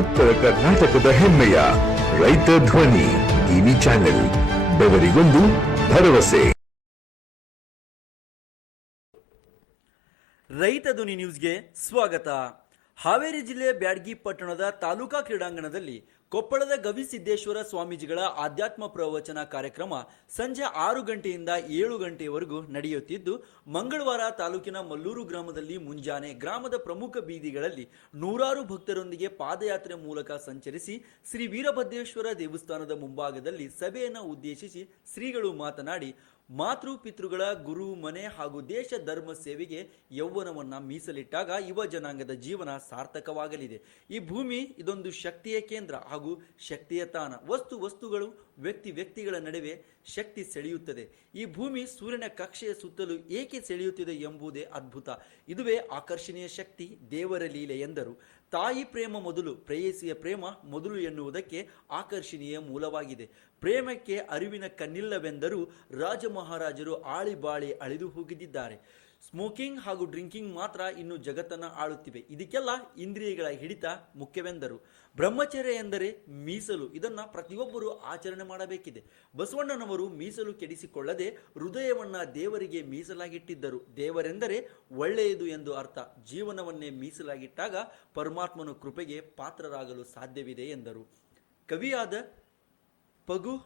ಉತ್ತರ ಕರ್ನಾಟಕದ ಹೆಮ್ಮೆಯ ರೈತ ಧ್ವನಿ ಟಿವಿ ಚಾನೆಲ್, ಬೆವರಿಗೊಂದು ಭರವಸೆ. ರೈತ ಧ್ವನಿ ನ್ಯೂಸ್ಗೆ ಸ್ವಾಗತ. ಹಾವೇರಿ ಜಿಲ್ಲೆ ಬ್ಯಾಡಗಿ ಪಟ್ಟಣದ ತಾಲೂಕಾ ಕ್ರೀಡಾಂಗಣದಲ್ಲಿ ಕೊಪ್ಪಳದ ಗವಿಸಿದ್ದೇಶ್ವರ ಸ್ವಾಮೀಜಿಗಳ ಆಧ್ಯಾತ್ಮ ಪ್ರವಚನ ಕಾರ್ಯಕ್ರಮ ಸಂಜೆ ಆರು ಗಂಟೆಯಿಂದ ಏಳು ಗಂಟೆವರೆಗೂ ನಡೆಯುತ್ತಿದ್ದು, ಮಂಗಳವಾರ ತಾಲೂಕಿನ ಮಲ್ಲೂರು ಗ್ರಾಮದಲ್ಲಿ ಮುಂಜಾನೆ ಗ್ರಾಮದ ಪ್ರಮುಖ ಬೀದಿಗಳಲ್ಲಿ ನೂರಾರು ಭಕ್ತರೊಂದಿಗೆ ಪಾದಯಾತ್ರೆ ಮೂಲಕ ಸಂಚರಿಸಿ ಶ್ರೀ ವೀರಭದ್ರೇಶ್ವರ ದೇವಸ್ಥಾನದ ಮುಂಭಾಗದಲ್ಲಿ ಸಭೆಯನ್ನು ಉದ್ದೇಶಿಸಿ ಶ್ರೀಗಳು ಮಾತನಾಡಿ ಮಾತೃ ಪಿತೃಗಳ ಗುರು ಮನೆ ಹಾಗೂ ದೇಶ ಧರ್ಮ ಸೇವೆಗೆ ಯೌವನವನ್ನ ಮೀಸಲಿಟ್ಟಾಗ ಯುವ ಜನಾಂಗದ ಜೀವನ ಸಾರ್ಥಕವಾಗಲಿದೆ. ಈ ಭೂಮಿ ಇದೊಂದು ಶಕ್ತಿಯ ಕೇಂದ್ರ ಹಾಗೂ ಶಕ್ತಿಯ ತಾಣ. ವಸ್ತು ವಸ್ತುಗಳು ವ್ಯಕ್ತಿ ವ್ಯಕ್ತಿಗಳ ನಡುವೆ ಶಕ್ತಿ ಸೆಳೆಯುತ್ತದೆ. ಈ ಭೂಮಿ ಸೂರ್ಯನ ಕಕ್ಷೆಯ ಸುತ್ತಲೂ ಏಕೆ ಸೆಳೆಯುತ್ತಿದೆ ಎಂಬುದೇ ಅದ್ಭುತ. ಇದುವೇ ಆಕರ್ಷಣೀಯ ಶಕ್ತಿ ದೇವರ ಲೀಲೆ ಎಂದರು. ತಾಯಿ ಪ್ರೇಮ ಮೊದಲು, ಪ್ರೇಯಸಿಯ ಪ್ರೇಮ ಮೊದಲು ಎನ್ನುವುದಕ್ಕೆ ಆಕರ್ಷಣೀಯ ಮೂಲವಾಗಿದೆ. ಪ್ರೇಮಕ್ಕೆ ಅರಿವಿನ ಕಣ್ಣಿಲ್ಲವೆಂದರೂ ರಾಜ ಮಹಾರಾಜರು ಆಳಿ ಬಾಳಿ ಅಳಿದು ಹೋಗಿದ್ದಾರೆ ಸ್ಮೋಕಿಂಗ್ ಹಾಗೂ ಡ್ರಿಂಕಿಂಗ್ ಮಾತ್ರ ಇನ್ನು ಜಗತ್ತನ್ನು ಆಳುತ್ತಿವೆ. ಇದಕ್ಕೆಲ್ಲ ಇಂದ್ರಿಯಗಳ ಹಿಡಿತ ಮುಖ್ಯವೆಂದರು. ಬ್ರಹ್ಮಚರ್ಯ ಎಂದರೆ ಮೀಸಲು. ಇದನ್ನು ಪ್ರತಿಯೊಬ್ಬರು ಆಚರಣೆ ಮಾಡಬೇಕಿದೆ. ಬಸವಣ್ಣನವರು ಮೀಸಲು ಕೆಡಿಸಿಕೊಳ್ಳದೆ ಹೃದಯವನ್ನ ದೇವರಿಗೆ ಮೀಸಲಾಗಿಟ್ಟಿದ್ದರು. ದೇವರೆಂದರೆ ಒಳ್ಳೆಯದು ಎಂದು ಅರ್ಥ. ಜೀವನವನ್ನೇ ಮೀಸಲಾಗಿಟ್ಟಾಗ ಪರಮಾತ್ಮನ ಕೃಪೆಗೆ ಪಾತ್ರರಾಗಲು ಸಾಧ್ಯವಿದೆ ಎಂದರು. ಕವಿಯಾದ ಪಗು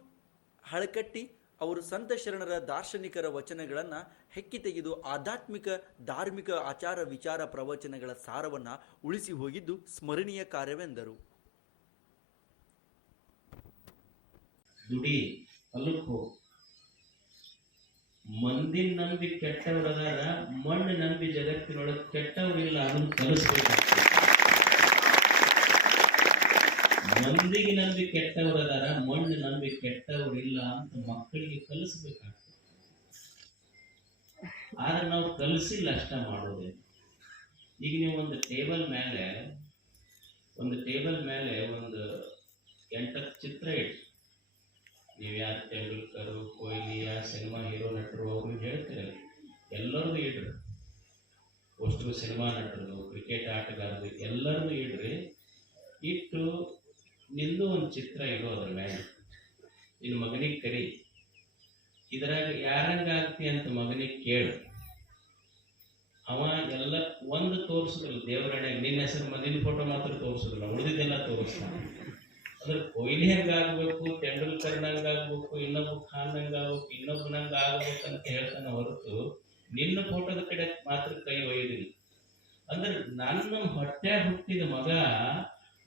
ಹಳಕಟ್ಟಿ ಅವರು ಸಂತ ಶರಣರ ದಾರ್ಶನಿಕರ ವಚನಗಳನ್ನ ಹೆಕ್ಕಿ ತೆಗೆದು ಆಧ್ಯಾತ್ಮಿಕ, ಧಾರ್ಮಿಕ ಆಚಾರ ವಿಚಾರ ಪ್ರವಚನಗಳ ಸಾರವನ್ನ ಉಳಿಸಿ ಹೋಗಿದ್ದು ಸ್ಮರಣೀಯ ಕಾರ್ಯವೆಂದರು. ದುಡಿ ಮಂದಿನ ನಂಬಿ ಕೆಟ್ಟವರದಾರ, ಮಣ್ಣು ನಂಬಿ ಜಗತ್ತಿನೊಳಗೆ ಕೆಟ್ಟವರಿಲ್ಲ ಅದನ್ನು ಕಲಿಸ್ಬೇಕಾಗ್ತದೆ ಮಂದಿಗೆ ನಂಬಿ ಕೆಟ್ಟವ್ರದಾರ ಮಣ್ಣು ನಂಬಿ ಕೆಟ್ಟವ್ರಿಲ್ಲ ಅಂತ ಮಕ್ಕಳಿಗೆ ಕಲಿಸ್ಬೇಕಾಗ್ತದೆ. ಆದ್ರೆ ನಾವು ಕಲಿಸಿಲ್ಲ ಅಷ್ಟ ಮಾಡೋದೇ. ಈಗ ನೀವು ಒಂದು ಟೇಬಲ್ ಮೇಲೆ, ಒಂದು ಟೇಬಲ್ ಮೇಲೆ ಒಂದು ಎಂಟತ್ತು ಚಿತ್ರ ಇಟ್ಟು ನೀವು ಯಾರು ತೆಂಡೂಲ್ಕರ್ ಕೊಹ್ಲಿ ಯಾರು ಸಿನಿಮಾ ಹೀರೋ ನಟರು, ಅವರು ಹೇಳ್ತಿರಲ್ಲ ಎಲ್ಲರದು ಇಡ್ರಿ. ಅಷ್ಟು ಸಿನಿಮಾ ನಟರದು, ಕ್ರಿಕೆಟ್ ಆಟಗಾರರು ಎಲ್ಲರದು ಇಡ್ರಿ. ಇಟ್ಟು ನಿಂದು ಒಂದು ಚಿತ್ರ ಇಡು ಅದ್ರ ಮೇಲೆ ನಿನ್ನ ಮಗನಿಗೆ ಕರಿ. ಇದ್ರಾಗ ಯಾರಂಗಾಗ್ತಿ ಅಂತ ಮಗನಿಗೆ ಕೇಳು. ಅವ ಎಲ್ಲ ಒಂದು ತೋರಿಸಿದ್ರು ದೇವರಣೆ ನಿನ್ನ ಹೆಸರು ನಿನ್ನ ಫೋಟೋ ಮಾತ್ರ ತೋರಿಸಿದ್ರು ಉಳಿದಿದ್ದೆಲ್ಲ ತೋರಿಸ್ತಾನೆ. ಅಂದ್ರೆ ಕೊಯ್ಲಿ ಹೆಂಗಾಗಬೇಕು ಆಗ್ಬೇಕು ತೆಂಡೂಲ್ಕರ್ ನಂಗ ಆಗ್ಬೇಕು, ಇನ್ನೊಬ್ಬ ಖಾನ್ ನಂಗ ಆಗ್ಬೇಕು, ಇನ್ನೊಬ್ಬನಂಗ ಆಗ್ಬೇಕು ಅಂತ ಹೇಳ್ತಾನೆ ಹೊರತು ನಿನ್ನ ಫೋಟೋದ ಕಡೆ ಮಾತ್ರ ಕೈ ಒಯ್ಯದಿಲ್ಲ. ಅಂದ್ರೆ ನನ್ನ ಹೊಟ್ಟೆ ಹುಟ್ಟಿದ ಮಗ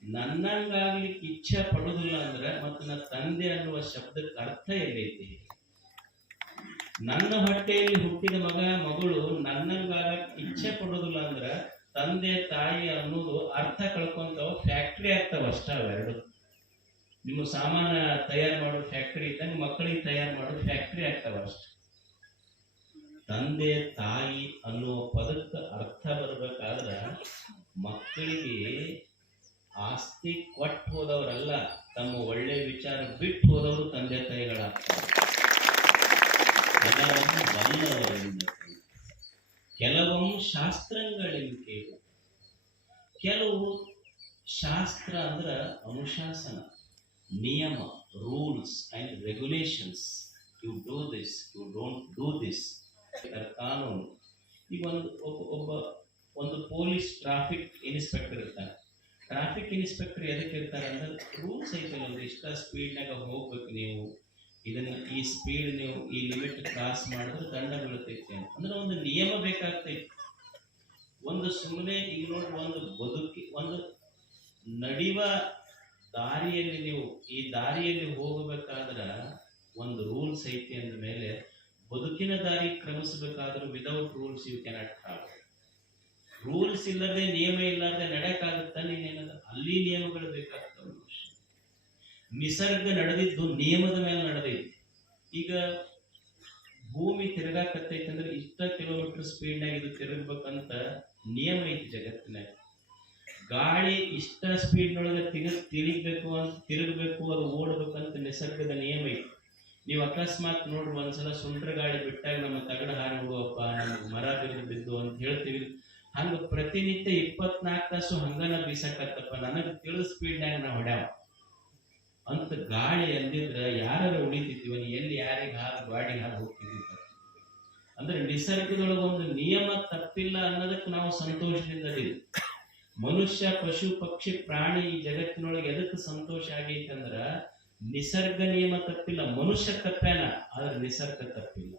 ನನ್ನಂಗಾಗ್ಲಿಕ್ಕೆ ಇಚ್ಛೆ ಪಡುದಿಲ್ಲ ಅಂದ್ರೆ ಮತ್ತೆ ನನ್ನ ತಂದೆ ಅನ್ನುವ ಶಬ್ದಕ್ಕೆ ಅರ್ಥ ಎಲ್ಲೈತಿ ನನ್ನ ಹೊಟ್ಟೆಯಲ್ಲಿ ಹುಟ್ಟಿದ ಮಗ, ಮಗಳು ನನ್ನಂಗಾಗಕ್ಕೆ ಇಚ್ಛೆ ಪಡೋದಿಲ್ಲ ಅಂದ್ರ ತಂದೆ, ತಾಯಿ ಅನ್ನೋದು ಅರ್ಥ ಕಳ್ಕೊಂತಾವ, ಫ್ಯಾಕ್ಟ್ರಿ ಆಗ್ತಾವ ಅಷ್ಟ ನಿಮ್ಮ ಸಾಮಾನ ತಯಾರು ಮಾಡೋ ಫ್ಯಾಕ್ಟ್ರಿ ಇದ್ದಂಗೆ ಮಕ್ಕಳಿಗೆ ತಯಾರು ಮಾಡೋ ಫ್ಯಾಕ್ಟ್ರಿ ಆಗ್ತಾವ ಅಷ್ಟ. ತಂದೆ, ತಾಯಿ ಅನ್ನುವ ಪದಕ್ಕೆ ಅರ್ಥ ಬರ್ಬೇಕಾದ್ರ ಮಕ್ಕಳಿಗೆ ಆಸ್ತಿ ಕೊಟ್ಟು ಹೋದವರಲ್ಲ, ತಮ್ಮ ಒಳ್ಳೆ ವಿಚಾರ ಬಿಟ್ಟು ಹೋದವರು ತಂದೆ ತಾಯಿಗಳಾಗ್ತಾರೆ. ಕೆಲವೊಮ್ಮೆ ಶಾಸ್ತ್ರಗಳಿಂದ ಕೇಳು. ಕೆಲವು ಶಾಸ್ತ್ರ ಅಂದ್ರ ಅನುಶಾಸನ, ನಿಯಮ rules and regulations you do this you don't do this ಕಾನೂನು. ಈಗ ಒಂದು ಒಬ್ಬ ಒಂದು ಪೊಲೀಸ್ ಟ್ರಾಫಿಕ್ ಇನ್ಸ್ಪೆಕ್ಟರ್ ಇರ್ತಾನೆ. ಟ್ರಾಫಿಕ್ ಇನ್ಸ್ಪೆಕ್ಟರ್ ಎದಕ್ಕೆ ಇರ್ತಾರೆ ಅಂದ್ರೆ ರೂಲ್ಸ್ ಐತಲ್ಲ ಒಂದು ಇಷ್ಟ ಸ್ಪೀಡ್ನಾಗ ಹೋಗ್ಬೇಕು ನೀವು. ಇದನ್ನ ಈ ಸ್ಪೀಡ್ ನೀವು ಈ ಲಿಮಿಟ್ ಕ್ರಾಸ್ ಮಾಡಿದ್ರೆ ದಂಡ ಬೀಳ್ತೈತಿ ಅಂದ್ರೆ ಒಂದು ನಿಯಮ ಬೇಕಾಗ್ತೈತಿ. ಒಂದು ಸುಮ್ಮನೆ ಈಗ ನೋಡಿ ಒಂದು ಬದುಕಿ, ಒಂದು ನಡೆಯುವ ದಾರಿಯಲ್ಲಿ ನೀವು, ಈ ದಾರಿಯಲ್ಲಿ ಹೋಗಬೇಕಾದ್ರ ಒಂದು ರೂಲ್ಸ್ ಐತಿ ಅಂದ ಮೇಲೆ ಬದುಕಿನ ದಾರಿ ಕ್ರಮಿಸಬೇಕಾದ್ರೂ without rules you cannot travel rules ಇಲ್ಲದೆ, ನಿಯಮ ಇಲ್ಲದೆ ನಡೆಯಕ್ಕಾಗುತ್ತಾ ನೀನೇನದ ಅಲ್ಲಿ ನಿಯಮಗಳು ಬೇಕಾಗ್ತವೆ ನಿಸರ್ಗ ನಡೆದಿದ್ದು ನಿಯಮದ ಮೇಲೆ ನಡೆದೈತಿ ಈಗ ಭೂಮಿ ತಿರುಗಾಕತ್ತೈತಿ ಅಂದ್ರೆ ಇಷ್ಟ ಕಿಲೋಮೀಟರ್ ಸ್ಪೀಡ್ನಾಗ ಇದು ತಿರುಗ್ಬೇಕಂತ ನಿಯಮ ಐತಿ ಜಗತ್ತಿನಾಗ. ಗಾಳಿ ಇಷ್ಟ ಸ್ಪೀಡ್ನೊಳಗೆ ತಿರುಗ ತಿರುಗಬೇಕು ಅಂತ ತಿರುಗಬೇಕು ಅದು ಓಡಬೇಕಂತ ನಿಸರ್ಗದ ನಿಯಮ ಐತಿ. ನೀವು ಅಕಸ್ಮಾತ್ ನೋಡ್ರಿ ಒಂದ್ಸಲ ಸುಂಟ್ರ ಗಾಳಿ ಬಿಟ್ಟಾಗ ನಮ್ಮ ತಗಡ ಹಾರಿ ಹೋಗುವಪ್ಪ, ನಮ್ಗೆ ಮರ ಬಿದ್ದು ಬಿದ್ದು ಅಂತ ಹೇಳ್ತೀವಿ. ಹಂಗ ಪ್ರತಿನಿತ್ಯ ಇಪ್ಪತ್ನಾಲ್ಕು ತಾಸು ಹಂಗನ ಬೀಸಕತ್ತಪ್ಪ. ನನಗ್ ತಿಳಿದ ಸ್ಪೀಡ್ನ್ಯಾಗ ನಾ ಹೊಡ್ಯಾವ. ಅಂತ ಗಾಳಿ ಅಂದಿದ್ರ ಯಾರು ಉಳಿತಿದ್ವಿ? ಎಲ್ಲಿ ಯಾರಿಗೆ ಹಾದು ಗಾಡಿ ಹಾದು ಹೋಗ್ತಿದ್ವಿ ಅಂದ್ರೆ ನಿಸರ್ಗದೊಳಗ ಒಂದು ನಿಯಮ ತಪ್ಪಿಲ್ಲ ಅನ್ನೋದಕ್ಕೆ ನಾವು ಸಂತೋಷದಿಂದ ಮನುಷ್ಯ, ಪಶು, ಪಕ್ಷಿ, ಪ್ರಾಣಿ ಈ ಜಗತ್ತಿನೊಳಗೆ ಎದಕ್ಕೆ ಸಂತೋಷ ಆಗೈತಂದ್ರ ನಿಸರ್ಗ ನಿಯಮ ತಪ್ಪಿಲ್ಲ, ಮನುಷ್ಯ ತಪ್ಪೇನ? ಆದ್ರೆ ನಿಸರ್ಗ ತಪ್ಪಿಲ್ಲ.